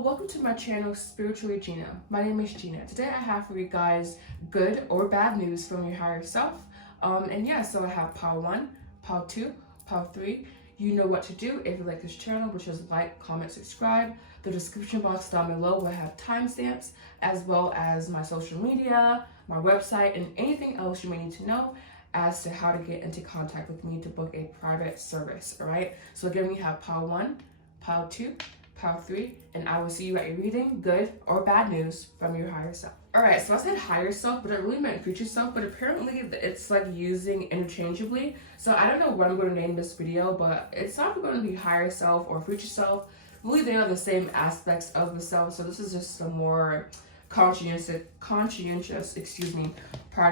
Hello, welcome to my channel, Spiritually Gina. My name is Gina. Today I have for you guys good or bad news from your higher self. So I have Power 1, Power 2, Power 3. You know what to do if you like this channel, which is like, comment, subscribe. The description box down below will have timestamps as well as my social media, my website, and anything else you may need to know as to how to get into contact with me to book a private service, all right? So again, we have Power 1, Power 2, Power 3, and I will see you at your reading, good or bad news from your higher self. All right, so I said higher self, but I really meant future self, but apparently it's like using interchangeably. So I don't know what I'm going to name this video, but it's not going to be higher self or future self. Really, they are the same aspects of the self. So this is just a more conscientious, part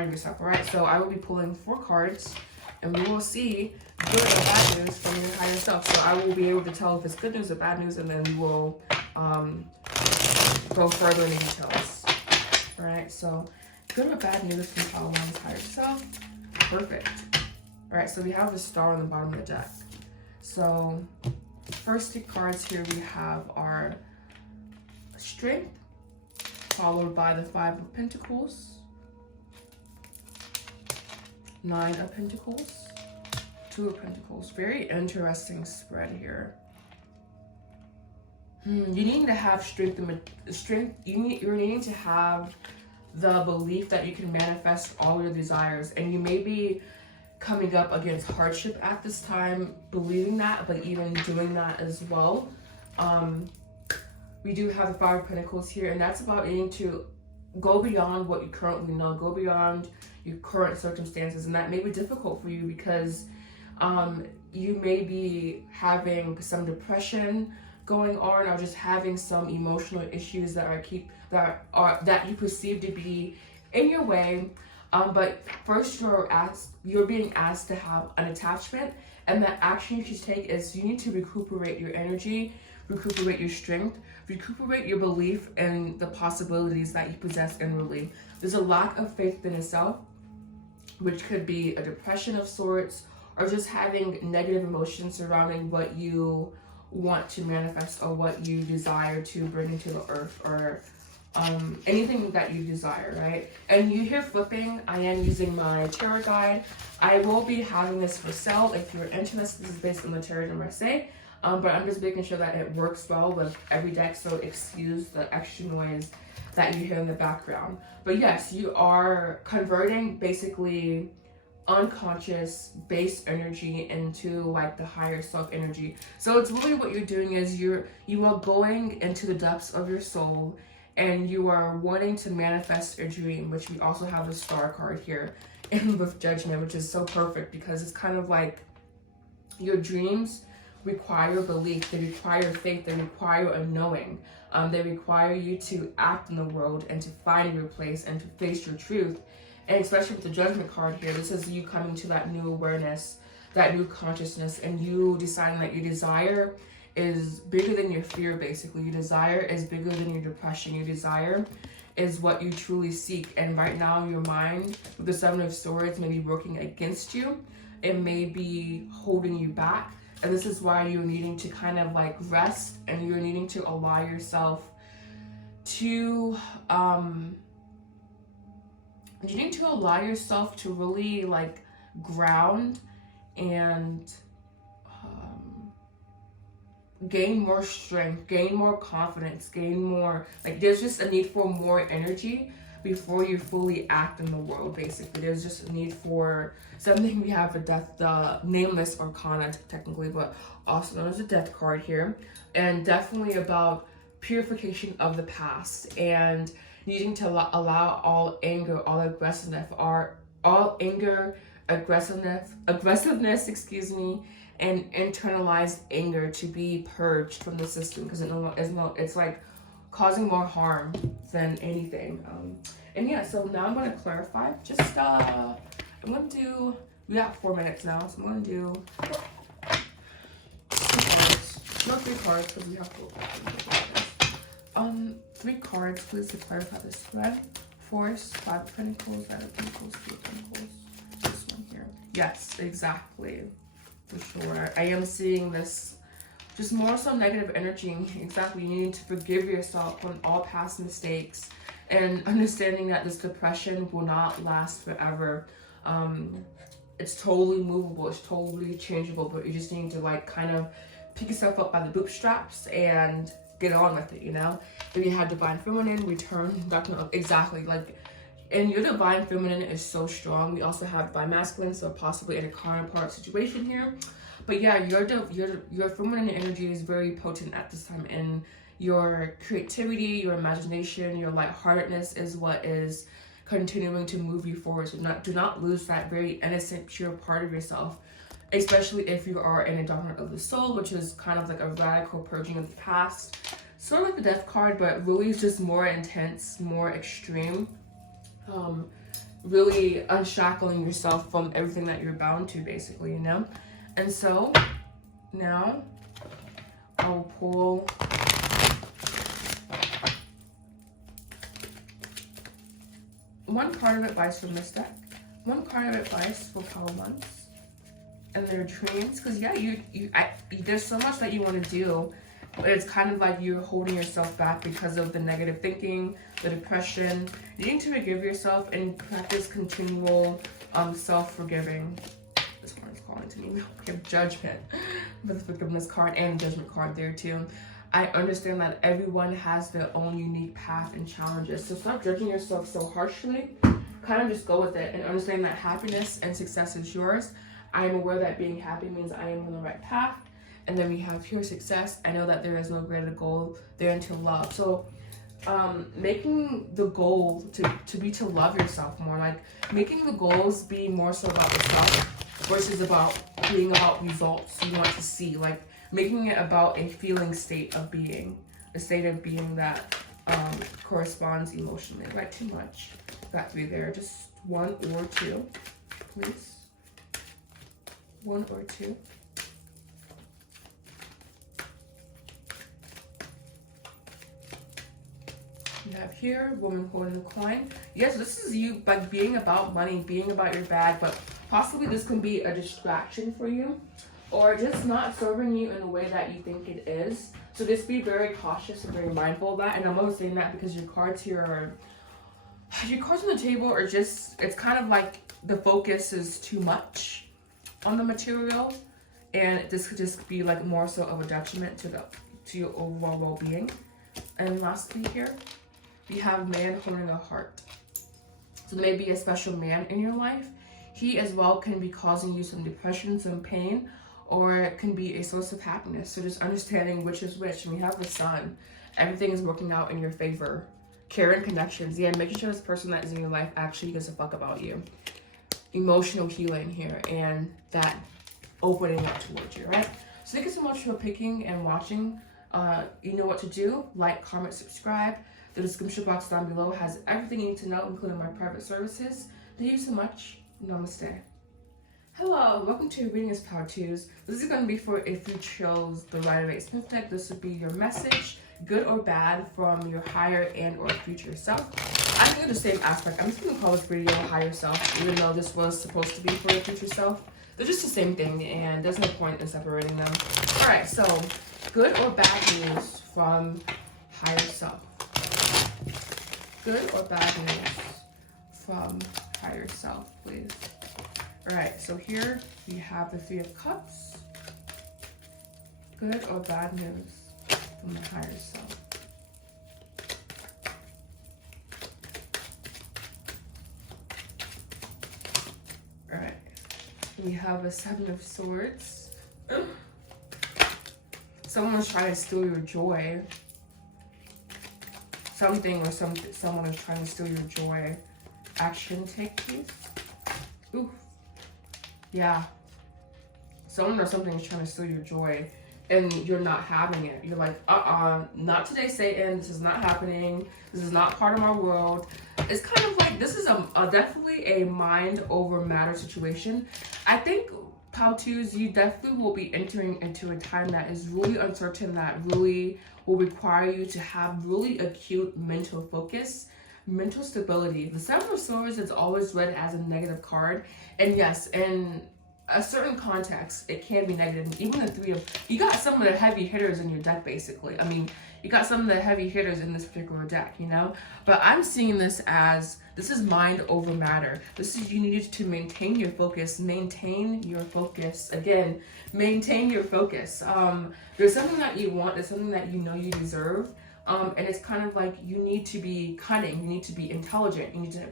of yourself. All right, so I will be pulling 4 cards, and we will see good or bad news from your higher self. So I will be able to tell if it's good news or bad news, and then we will go further into details. All right, so good or bad news from Power 1's higher self. Perfect. All right, so we have the star on the bottom of the deck. So first 2 cards here we have are Strength, followed by the 5 of Pentacles, 9 of Pentacles, 2 of Pentacles. Very interesting spread here. You need to have strength. You're needing to have the belief that you can manifest all your desires, and you may be coming up against hardship at this time, believing that, but even doing that as well. We do have the 5 of Pentacles here, and that's about needing to go beyond what you currently know, go beyond your current circumstances, and that may be difficult for you because you may be having some depression going on, or just having some emotional issues that you perceive to be in your way. But first, you're being asked to have an attachment, and the action you should take is you need to recuperate your energy, recuperate your strength, recuperate your belief in the possibilities that you possess inwardly. There's a lack of faith in yourself, which could be a depression of sorts, or just having negative emotions surrounding what you want to manifest or what you desire to bring into the earth, or anything that you desire, right? And you hear flipping. I am using my tarot guide. I will be having this for sale if you're interested. This is based on the tarot Namaste. But I'm just making sure that it works well with every deck, so excuse the extra noise that you hear in the background. But yes, you are converting basically unconscious base energy into like the higher self energy. So it's really what you're doing is you are going into the depths of your soul, and you are wanting to manifest a dream, which we also have the star card here in with Judgment, which is so perfect because it's kind of like your dreams require belief, they require faith, they require a knowing. They require you to act in the world and to find your place and to face your truth. And especially with the Judgment card here, this is you coming to that new awareness, that new consciousness, and you deciding that your desire is bigger than your fear, basically. Your desire is bigger than your depression. Your desire is what you truly seek. And right now, your mind, with the 7 of Swords, may be working against you. It may be holding you back. And this is why you're needing to kind of like rest, and you're needing to allow yourself to, you need to allow yourself to really like ground and gain more strength, gain more confidence, gain more, like there's just a need for more energy before you fully act in the world. Basically, there's just a need for something. We have a death, the nameless arcana technically, but also known as a death card here, and definitely about purification of the past and needing to allow all anger, all aggressiveness, and internalized anger to be purged from the system, because it's like causing more harm than anything. And yeah, so now I'm going to clarify. I'm going to do, we got 4 minutes now, so I'm going to do 2 cards. No, 3 cards, because we have 4 cards. 3 cards, please, to clarify this spread. Force, 5 of Pentacles, 9 of Pentacles, 2 of Pentacles. This one here. Yes, exactly. For sure. I am seeing this just more so negative energy. Exactly, you need to forgive yourself on all past mistakes and understanding that this depression will not last forever. It's totally movable, it's totally changeable, but you just need to like kind of pick yourself up by the bootstraps and get on with it, you know? If you have divine feminine, return back to exactly like, and your divine feminine is so strong. We also have divine masculine, so possibly in a counterpart situation here. But yeah, your feminine energy is very potent at this time, and your creativity, your imagination, your lightheartedness is what is continuing to move you forward. So do not lose that very innocent, pure part of yourself, especially if you are in a dominant of the soul, which is kind of like a radical purging of the past. Sort of like the death card, but really is just more intense, more extreme. Really unshackling yourself from everything that you're bound to, basically, you know? And so now I'll pull one card of advice from this deck, one card of advice for power ones and their dreams. Because yeah, there's so much that you want to do, but it's kind of like you're holding yourself back because of the negative thinking, the depression. You need to forgive yourself and practice continual self-forgiving. This one is calling to me. Okay, judgment with the forgiveness card and judgment card there too. I understand that everyone has their own unique path and challenges, so stop judging yourself so harshly. Kind of just go with it and understand that happiness and success is yours. I am aware that being happy means I am on the right path. And then we have pure success. I know that there is no greater goal there until love. So making the goal to be to love yourself more, like making the goals be more so about yourself versus about being about results you want to see, like making it about a feeling state of being, a state of being that corresponds emotionally. Right, too much. Got 3 there. Just 1 or 2, please. 1 or 2. You have here, woman holding the coin. Yes, this is you, like being about money, being about your bag, but possibly this can be a distraction for you or just not serving you in the way that you think it is. So just be very cautious and very mindful of that. And I'm only saying that because your cards here are, your cards on the table are just, it's kind of like the focus is too much on the material, and this could just be like more so of a detriment to your overall well-being. And lastly here, we have man holding a heart. So there may be a special man in your life. He as well can be causing you some depression, some pain, or it can be a source of happiness. So just understanding which is which. And we have the sun. Everything is working out in your favor. Care and connections. Yeah, making sure this person that is in your life actually gives a fuck about you. Emotional healing here and that opening up towards you, right? So thank you so much for picking and watching. You know what to do. Like, comment, subscribe. The description box down below has everything you need to know, including my private services. Thank you so much. Namaste. Hello, welcome to Reading as Power Twos. This is going to be for if you chose the Rider-Waite Smith deck. This would be your message, good or bad, from your higher and or future self. I think it's the same aspect. I'm just going to call this video higher self, even though this was supposed to be for your future self. They're just the same thing, and there's no point in separating them. Alright, so good or bad news from higher self. Good or bad news from higher self, please. Alright, so here we have the 3 of Cups. Good or bad news from the higher self. Alright, we have a 7 of Swords. Someone's trying to steal your joy. Something or someone is trying to steal your joy. Action, take, please. Oof. Yeah. Someone or something is trying to steal your joy and you're not having it. You're like, not today, Satan. This is not happening. This is not part of my world. It's kind of like, this is definitely a mind over matter situation. I think, Power Twos, you definitely will be entering into a time that is really uncertain, that really will require you to have really acute mental focus, mental stability. The 7 of Swords is always read as a negative card. And yes, and a certain context, it can be negative. Even the three of, you got some of the heavy hitters in your deck, basically. I mean, you got some of the heavy hitters in this particular deck, you know? But I'm seeing this as, this is mind over matter. This is, you need to maintain your focus. Maintain your focus. Again, maintain your focus. There's something that you want. There's something that you know you deserve. And it's kind of like, you need to be cunning. You need to be intelligent. You need to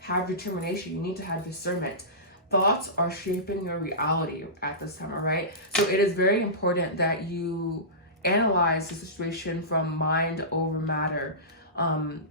have determination. You need to have discernment. Thoughts are shaping your reality at this time, all right? So it is very important that you analyze the situation from mind over matter.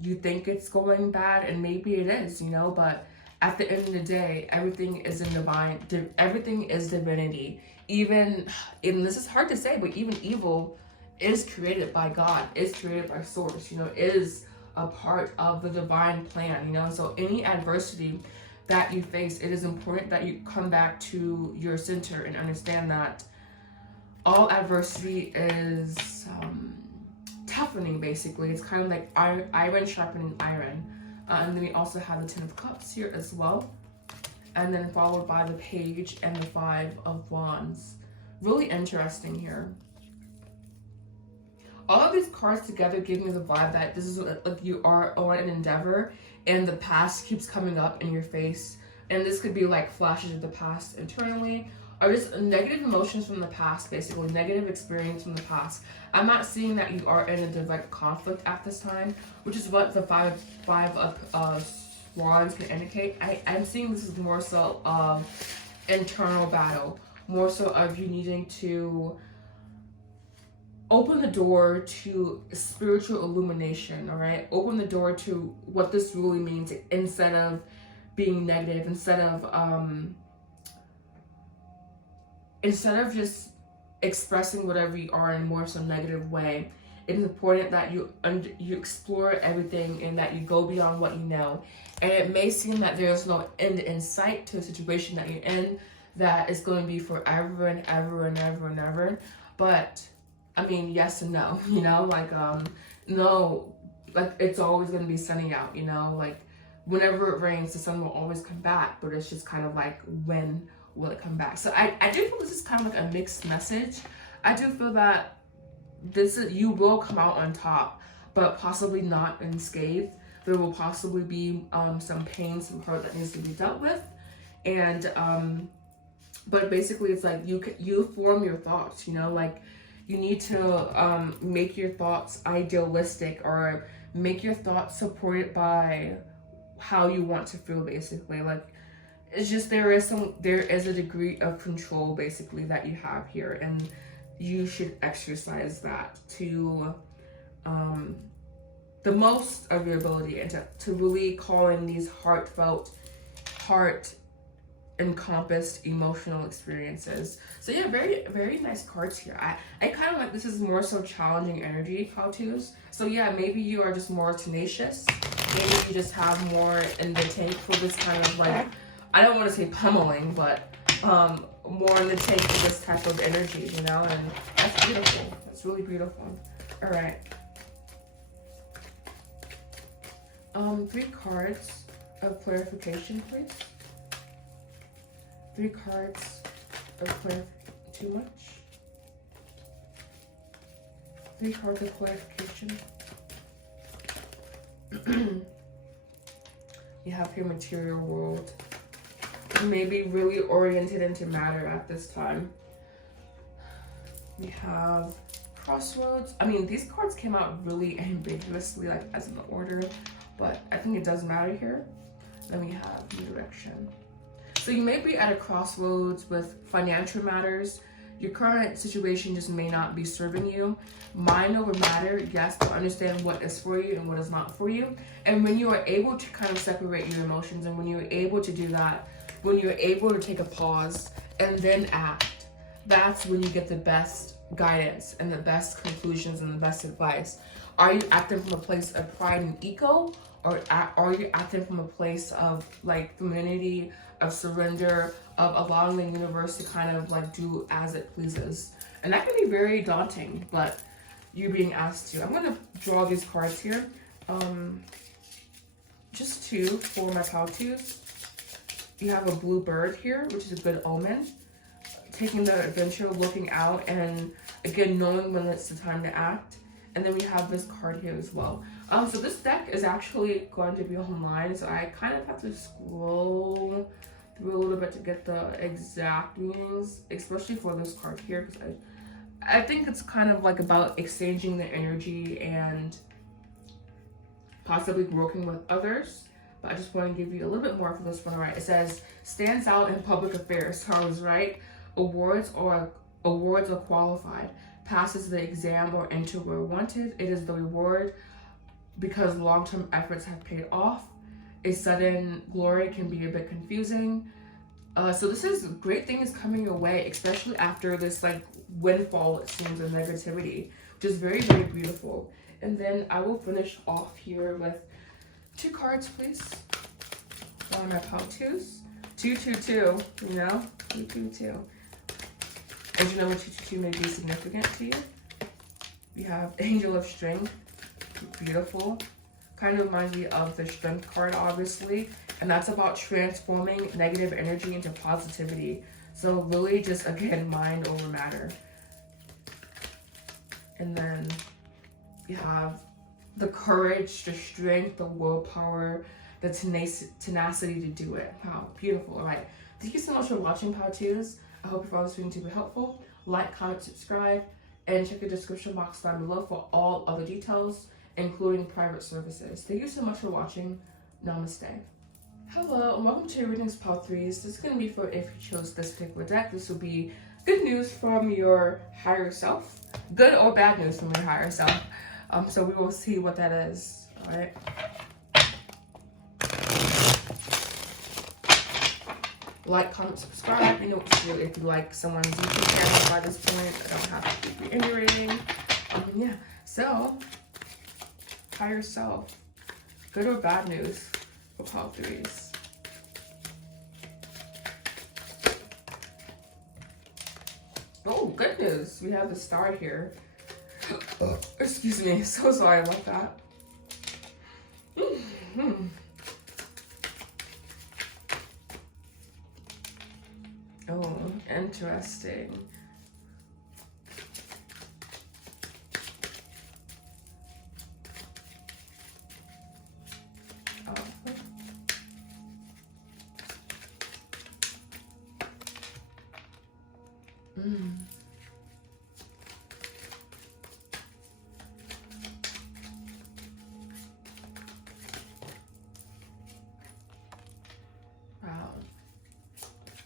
You think it's going bad, and maybe it is, you know, but at the end of the day, everything is in everything is divinity. Even, and this is hard to say, but even evil is created by God, is created by source, you know, is a part of the divine plan, you know? So any adversity that you face, it is important that you come back to your center and understand that all adversity is toughening, basically. It's kind of like iron sharpening iron. And then we also have the Ten of Cups here as well. And then followed by the Page and the Five of Wands. Really interesting here. All of these cards together give me the vibe that this is like you are on an endeavor and the past keeps coming up in your face. And this could be like flashes of the past internally, or just negative emotions from the past, basically negative experience from the past. I'm not seeing that you are in a direct conflict at this time, which is what the five of Wands can indicate. I'm seeing this is more so of internal battle, more so of you needing to open the door to spiritual illumination, all right? Open the door to what this really means instead of being negative, instead of just expressing whatever you are in more so negative way. It is important that you explore everything and that you go beyond what you know. And it may seem that there's no end in sight to a situation that you're in that is going to be forever and ever and ever and ever. But I mean, yes and no, you know, like, no, like it's always going to be sunny out, you know, like whenever it rains, the sun will always come back, but it's just kind of like, when will it come back? So I do feel this is kind of like a mixed message. I do feel that you will come out on top, but possibly not unscathed. There will possibly be some pain, some hurt that needs to be dealt with. And, but basically it's like you form your thoughts, you know, like, you need to make your thoughts idealistic, or make your thoughts supported by how you want to feel, basically. Like, it's just there is a degree of control, basically, that you have here, and you should exercise that to the most of your ability, and to really call in these heartfelt, encompassed emotional experiences. So yeah, very, very nice cards here. I kind of like, this is more so challenging energy, how-tos. So yeah, maybe you are just more tenacious. Maybe you just have more in the tank for this kind of like, I don't want to say pummeling, but more in the tank for this type of energy, you know? And that's beautiful. That's really beautiful. All right. 3 cards of clarification, please. 3 cards of clarification. Too much? 3 cards of clarification. You have your material world. You may be really oriented into matter at this time. We have crossroads. I mean, these cards came out really ambiguously, like as an order, but I think it does matter here. Then we have direction. So you may be at a crossroads with financial matters. Your current situation just may not be serving you. Mind over matter, yes, to understand what is for you and what is not for you. And when you are able to kind of separate your emotions, and when you're able to do that, when you're able to take a pause and then act, that's when you get the best guidance and the best conclusions and the best advice. Are you acting from a place of pride and ego, or are you acting from a place of like femininity, of surrender, of allowing the universe to kind of like do as it pleases? And that can be very daunting, but you're being asked to. I'm going to draw these cards here. Just 2 for my how-tos. You have a blue bird here, which is a good omen. Taking the adventure, looking out, and again, knowing when it's the time to act. And then we have this card here as well. So this deck is actually going to be online, so I kind of have to scroll through a little bit to get the exact meanings, especially for this card here, because I think it's kind of like about exchanging the energy and possibly working with others. But I just want to give you a little bit more for this one. All right, it says, stands out in public affairs. So I was right. Awards are qualified. Passes the exam or enter where wanted. It is the reward because long-term efforts have paid off. A sudden glory can be a bit confusing. So this is great things coming your way, especially after this like windfall, it seems, of negativity, which is very, very beautiful. And then I will finish off here with 2 cards, please. One of my Powtoos. 222, you know? 222. As you know, what 222 may be significant to you. You have Angel of Strength. Beautiful. Kind of reminds me of the Strength card, obviously. And that's about transforming negative energy into positivity. So really just, again, mind over matter. And then you have the courage, the strength, the willpower, the tenacity to do it. Wow, beautiful. All right. Thank you so much for watching, Powtoos. I hope you found this video to be helpful. Like, comment, subscribe, and check the description box down below for all other details, including private services. Thank you so much for watching. Namaste. Hello, and welcome to your readings, Pow3s. This is going to be for if you chose this particular deck. This will be good news from your higher self. Good or bad news from your higher self. So we will see what that is. All right. Like, comment, subscribe. You know what to do if you like someone's YouTube channel by this point. I don't have to keep reiterating. Yeah. So, higher self. Good or bad news for Pow3s. Oh, good news. We have the star here. Excuse me. So sorry about that. Oh, interesting. Wow.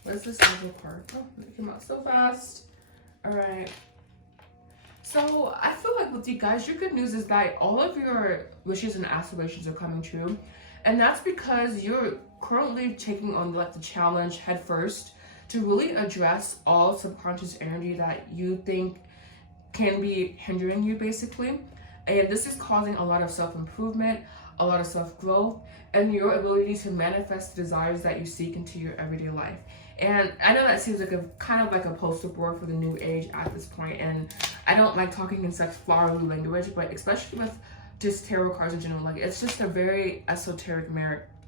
What's this other card? Oh, it came out so fast. Alright. So, I feel like with you guys, your good news is that all of your wishes and aspirations are coming true. And that's because you're currently taking on like the challenge head first to really address all subconscious energy that you think can be hindering you, basically. And this is causing a lot of self-improvement, a lot of self-growth, and your ability to manifest the desires that you seek into your everyday life. And I know that seems like a kind of like a poster board for the new age at this point, and I don't like talking in such flowery language, but especially with just tarot cards in general, like it's just a very esoteric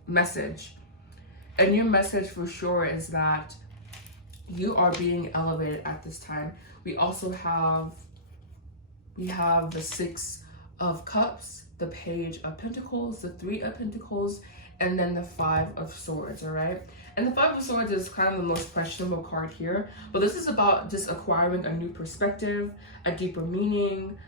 message. And your message for sure is that you are being elevated at this time. We also have the 6 of Cups, the Page of Pentacles, the 3 of Pentacles, and then the 5 of Swords, all right? And the 5 of Swords is kind of the most questionable card here, but this is about just acquiring a new perspective, a deeper meaning,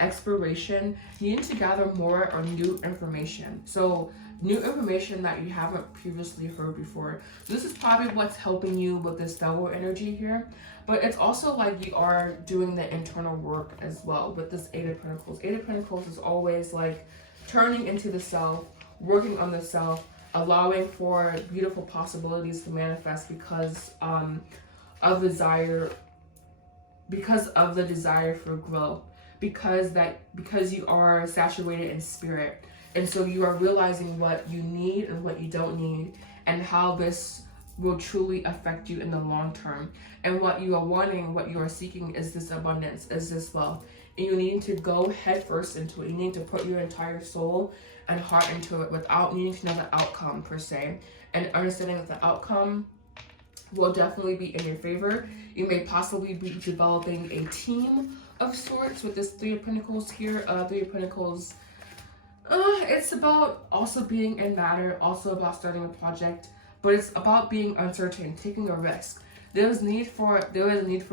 exploration. You need to gather more or new information. So new information that you haven't previously heard before. So this is probably what's helping you with this double energy here. But it's also like you are doing the internal work as well with this 8 of Pentacles. 8 of Pentacles is always like turning into the self, working on the self, allowing for beautiful possibilities to manifest because of the desire for growth, because you are saturated in spirit, and so you are realizing what you need and what you don't need, and how this will truly affect you in the long term. And what you are wanting, what you are seeking, is this abundance, is this wealth. And you need to go head first into it. You need to put your entire soul and heart into it without needing to know the outcome per se. and understanding that the outcome will definitely be in your favor. You may possibly be developing a team of sorts with this Three of Pentacles here. Three of Pentacles, it's about also being in matter, also about starting a project, but it's about being uncertain, taking a risk. There is a need for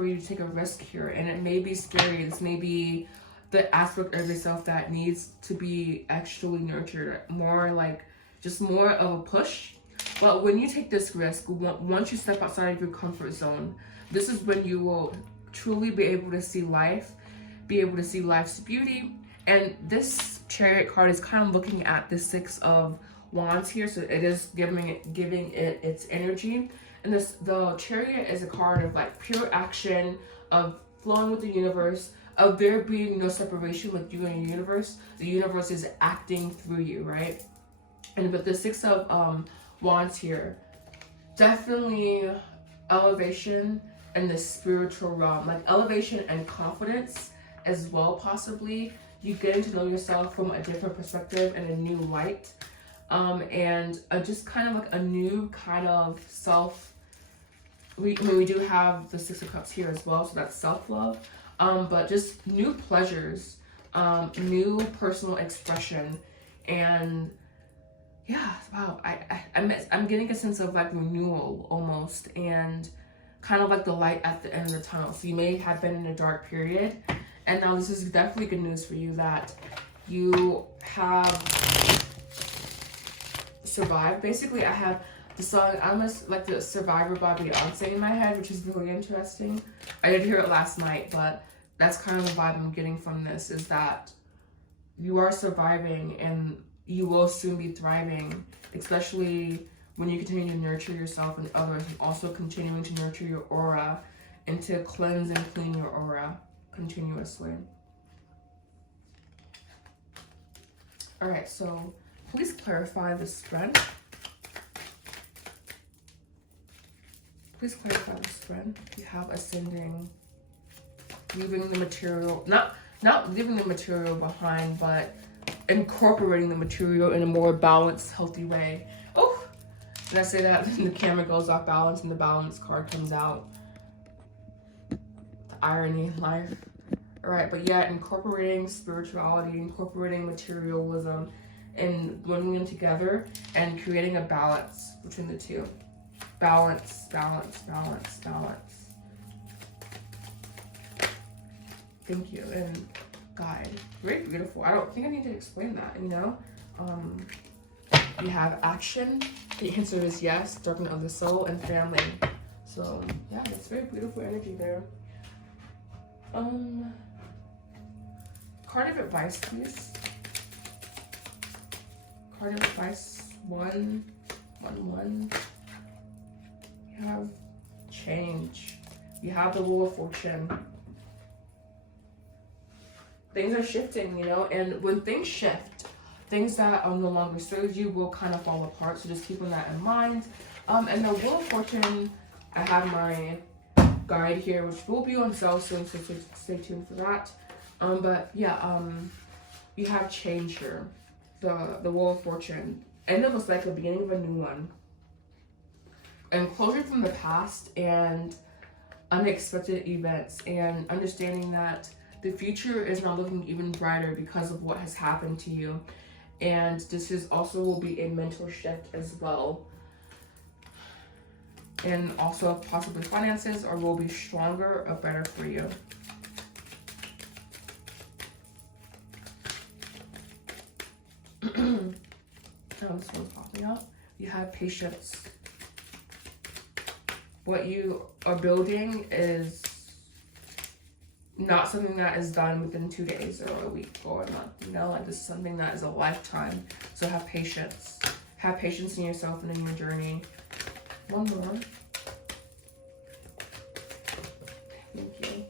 you to take a risk here, and it may be scary. This may be the aspect of yourself that needs to be actually nurtured, more like just more of a push. But when you take this risk, once you step outside of your comfort zone, this is when you will truly be able to see life, be able to see life's beauty. And this Chariot card is kind of looking at the Six of Wands here, so it is giving it its energy. And the Chariot is a card of like pure action, of flowing with the universe, of there being no separation with you and the universe. The universe is acting through you, right? And with the Six of Wands here, definitely elevation in the spiritual realm, like elevation and confidence as well, possibly. You getting to know yourself from a different perspective and a new light, and just kind of like a new kind of self. We do have the Six of Cups here as well, so that's self-love, but just new pleasures, new personal expression, and yeah, wow, I'm getting a sense of like renewal almost, and kind of like the light at the end of the tunnel. So you may have been in a dark period, and now this is definitely good news for you that you have survived. Basically, I have the song, I almost like the Survivor by Beyonce in my head, which is really interesting. I did hear it last night, but that's kind of the vibe I'm getting from this, is that you are surviving and you will soon be thriving, especially when you continue to nurture yourself and others, and also continuing to nurture your aura and to cleanse and clean your aura continuously. All right, so please clarify the spread. Please clarify the spread. You have ascending, leaving the material, not leaving the material behind, but incorporating the material in a more balanced, healthy way. Oh, did I say that? The camera goes off balance and the balance card comes out. The irony in life. All right, but yeah, incorporating spirituality, incorporating materialism, and blending them together and creating a balance between the two. Balance, balance, balance, balance. Thank you. And guide. Very beautiful. I don't think I need to explain that, you know? You have action. The answer is yes. Darkness of the soul and family. So, yeah, it's very beautiful energy there. Card of advice, please. Card of advice. 1, 1, 1. You have change. You have the Wheel of Fortune. Things are shifting, you know, and when things shift, things that no longer serve you will kind of fall apart. So just keeping that in mind. And the Wheel of Fortune, I have my guide here, which will be on sale soon, so stay tuned for that. But yeah, you have change here. The Wheel of Fortune. And it was like the beginning of a new one. And closure from the past and unexpected events, and understanding that the future is now looking even brighter because of what has happened to you. And this is also will be a mental shift as well. And also possibly finances or will be stronger or better for you. This one's popping up. You have patience. What you are building is not something that is done within 2 days or a week or a month, you know, like this is something that is a lifetime. So have patience. Have patience in yourself and in your journey. One more. Thank you.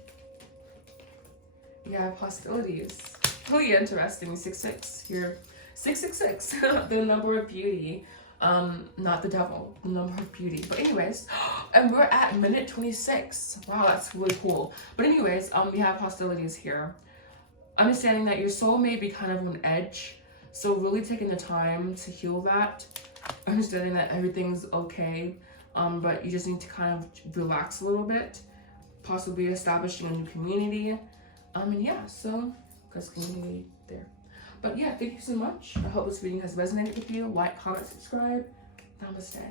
You have hostilities. Really interesting. 666 here. 666, the number of beauty. Not the devil, the number of beauty. But anyways, and we're at minute 26. Wow, that's really cool. But anyways, we have hostilities here. Understanding that your soul may be kind of on edge. So really taking the time to heal that. understanding that everything's okay, but you just need to kind of relax a little bit, possibly establishing a new community. And yeah, so, because community there. But yeah, thank you so much. I hope this reading has resonated with you. Like, comment, subscribe. Namaste.